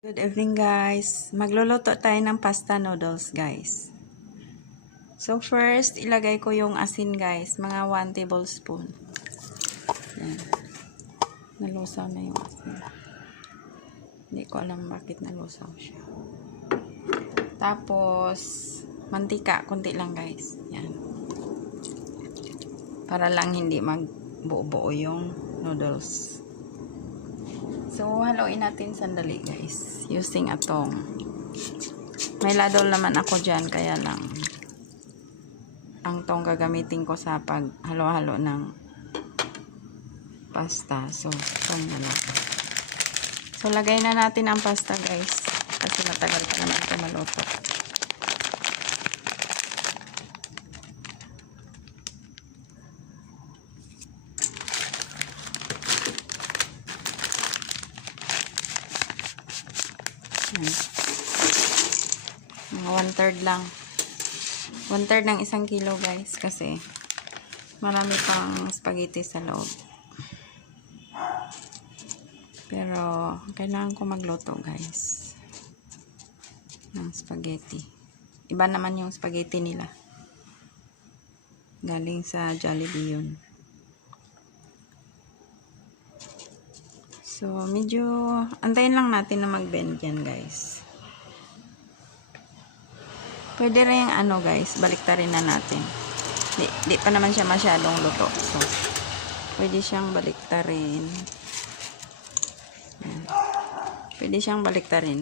Good evening guys. Magluluto tayo ng pasta noodles guys. So first, ilagay ko yung asin guys. Mga 1 tablespoon. Yan. Nalusaw na yung asin. Hindi ko alam bakit nalusaw siya. Tapos, mantika. Kunti lang guys. Yan. Para lang hindi magbuo-buo yung noodles. So, haluin natin sandali guys. Using atong. May ladol naman ako dyan. Kaya lang. Ang tong gagamitin ko sa paghalo-halo ng pasta. So, itong na lang. So, lagay na natin ang pasta guys. Kasi matagal pa naman ito maluto. Mga 1/3 lang. 1/3 ng 1 kilo guys. Kasi marami pang spaghetti sa loob. Pero kailangan ko magluto guys ng spaghetti. Iba naman yung spaghetti nila. Galing sa Jollibee yun. So medyo antayin lang natin na mag-bend yan guys. Pwede rin guys, baliktarin na natin. Di pa naman siya masyadong luto. So, pwede siyang baliktarin. Yan. Pwede siyang baliktarin.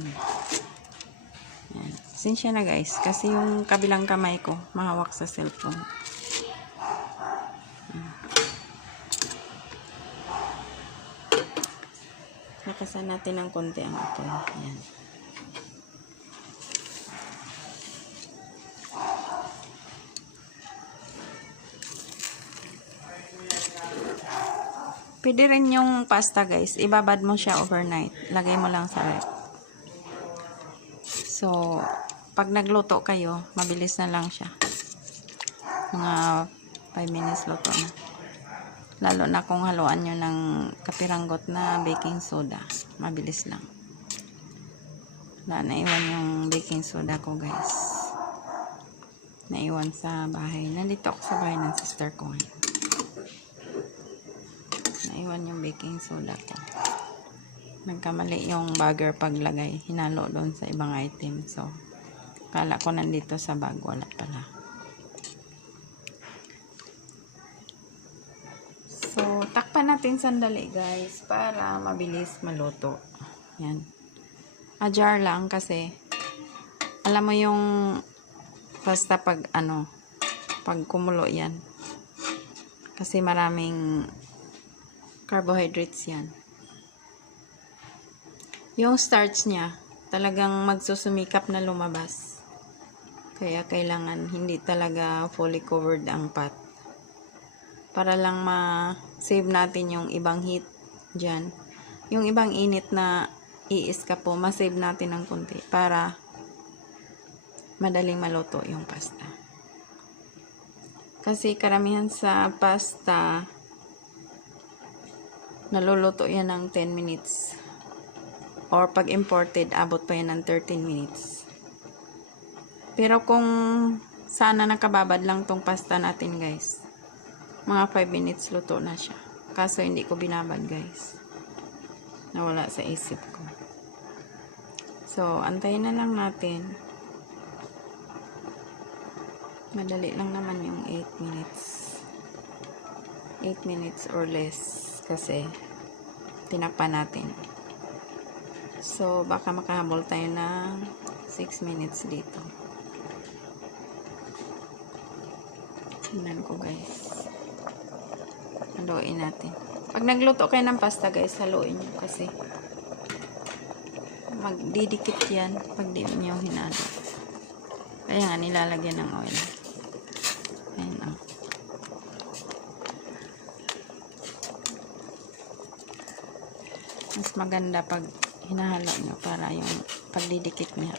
Yan. Sinsya na guys, kasi yung kabilang kamay ko, mahawak sa cellphone. Lakasan natin ng konti ang apoy. Yan. Pwede rin yung pasta guys, ibabad mo siya overnight. Lagay mo lang sa ref. So, pag nagluto kayo, mabilis na lang siya. Mga 5 minutes luto na. Lalo na kung haluan nyo ng kapiranggot na baking soda. Mabilis lang. Naiwan yung baking soda ko guys. Naiwan sa bahay. Nandito ako sa bahay ng sister ko ngayon. Naiwan yung baking soda ko. Nagkamali yung bagger paglagay. Hinalo doon sa ibang item. So, kala ko nandito sa bag. Wala pala. So, takpan natin sandali guys. Para mabilis maluto. Yan. Ajar lang kasi alam mo yung basta pag pag kumulo yan. Kasi maraming carbohydrates yan. Yung starch niya, talagang magsusumikap na lumabas. Kaya kailangan hindi talaga fully covered ang pot. Para lang ma-save natin yung ibang heat dyan. Yung ibang init na iiska po, ma-save natin ng konti para madaling maluto yung pasta. Kasi karamihan sa pasta, naluluto yan ng 10 minutes. Or pag imported, abot pa yan ng 13 minutes. Pero kung sana nakababad lang tong pasta natin guys, mga 5 minutes luto na siya. Kaso hindi ko binabad guys. Nawala sa isip ko. So, antayin na lang natin. Madali lang naman yung 8 minutes. 8 minutes or less. Kasi, tinakpan natin. So, baka makahabol tayo ng 6 minutes dito. Tingnan ko guys. Haluin natin. Pag nagluto kayo ng pasta guys, haluin nyo kasi magdidikit yan pag di nyo hinalo. Kaya nga nilalagyan ng oil. Ayan o. Mas maganda pag hinahalo nyo para yung pagdidikit niya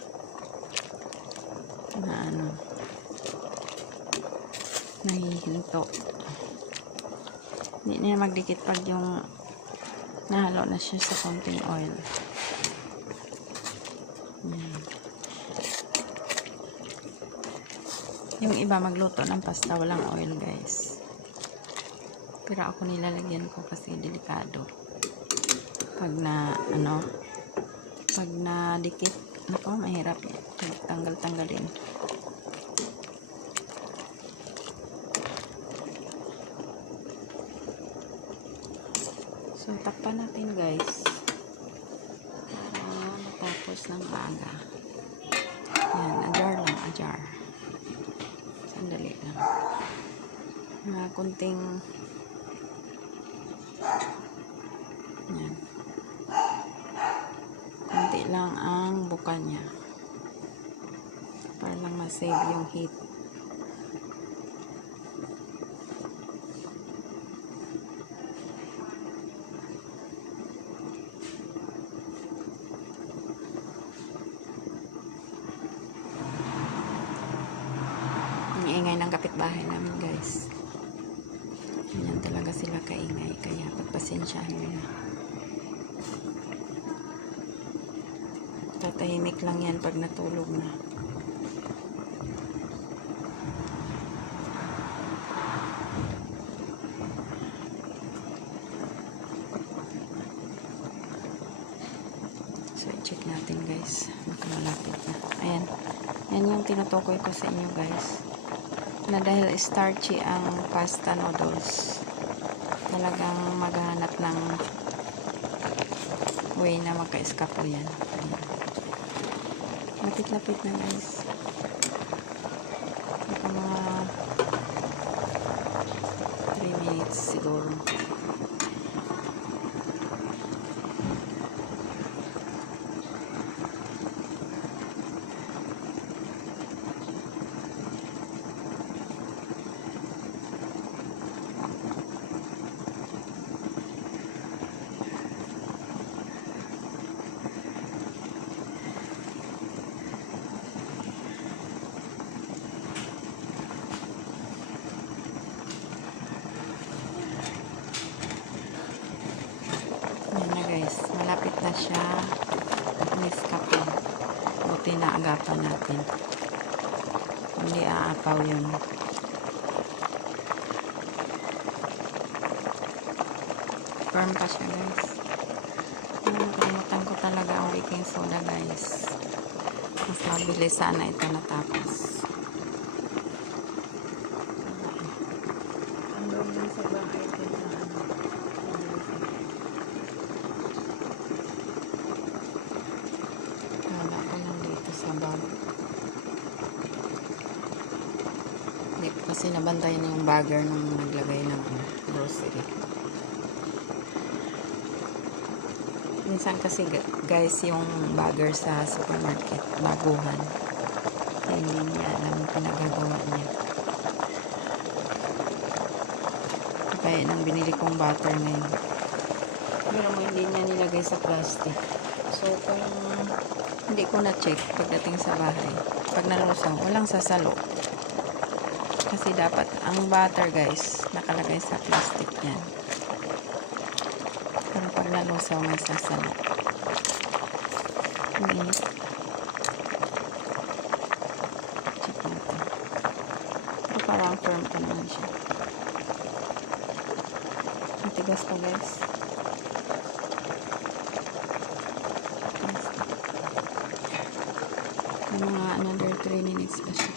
na nahihinto. Hindi niya magdikit pag yung nahalo na siya sa konting oil. Yung iba magluto ng pasta walang oil, guys. Pero ako nilalagyan ko kasi delikado. Pag na pag na dikit, nako, mahirap yan. Tanggal-tanggalin. So, takpan natin, guys. Para matapos ng maaga. Yan, ajar lang, ajar. Sandali lang. Kunting yan. Kunti lang ang buka niya. Para lang ma-save yung heat. Ang ingay ng kapitbahay namin, guys. Ganyan talaga sila kaingay, kaya pagpasensyahan nyo na. Tatahimik lang yan pag natulog na. So, i-check natin, guys. Baka malapit na. Ayan. Yan yung tinutukoy ko sa inyo, guys. Na dahil starchy ang pasta noodles, talagang maghanap ng way na maka-escapo yan. Ayan. Lapit-lapit na, guys. Baka mga 3 minutes siguro. Guys, malapit na siya umiskapin. Buti na agapan natin. Hindi aapaw yun. Firm pa siya, guys. Nakalimutan ko talaga ang baking soda, guys. Mas mabilis sana ito natapos. Hanggang dun sa bahay ko na hindi ko kasi nabantayan yung bagger nung naglagay ng grocery. Minsan kasi, guys, yung bagger sa supermarket baguhan, kaya hindi niya alam yung pinagagawa niya. Kaya nang binili kong butter na yun, pero mo hindi niya nilagay sa plastic. So kung hindi ko na-check pagdating sa bahay, pag nalusaw, walang sasalo. Kasi dapat ang butter, guys, nakalagay sa plastic yan. Pero pag nalusaw, may sasalo. Init. Check natin. Pero parang firm pa naman siya. Matigas pa, guys. Mga another 3 minutes pa siya.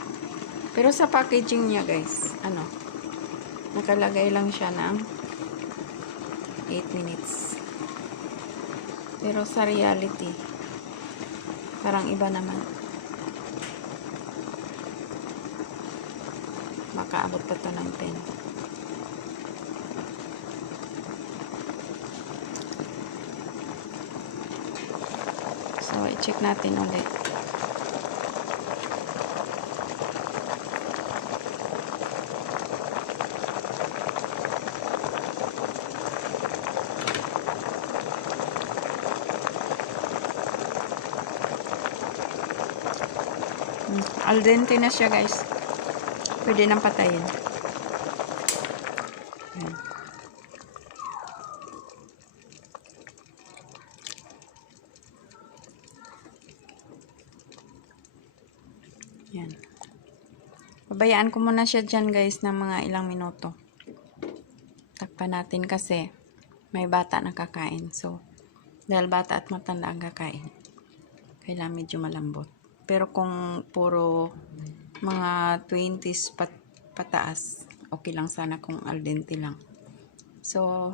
Pero sa packaging niya, guys, nakalagay lang siya ng 8 minutes. Pero sa reality, parang iba naman. Baka abot pa to ng 10. So, i-check natin ulit. Al dente na siya, guys. Pwede nang patayin. Yan. Yan. Pabayaan ko muna siya dyan guys ng mga ilang minuto. Takpan natin kasi may bata na kakain. So, dahil bata at matanda ang kakain, kailangan medyo malambot. Pero kung puro mga 20s pataas, okay lang sana kung al dente lang. So,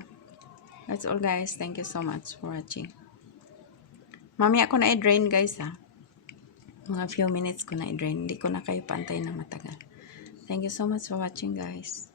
that's all guys. Thank you so much for watching. Mamaya ko na i-drain guys ha. Mga few minutes ko na i-drain. Hindi ko na kayo pantay na matagal. Thank you so much for watching guys.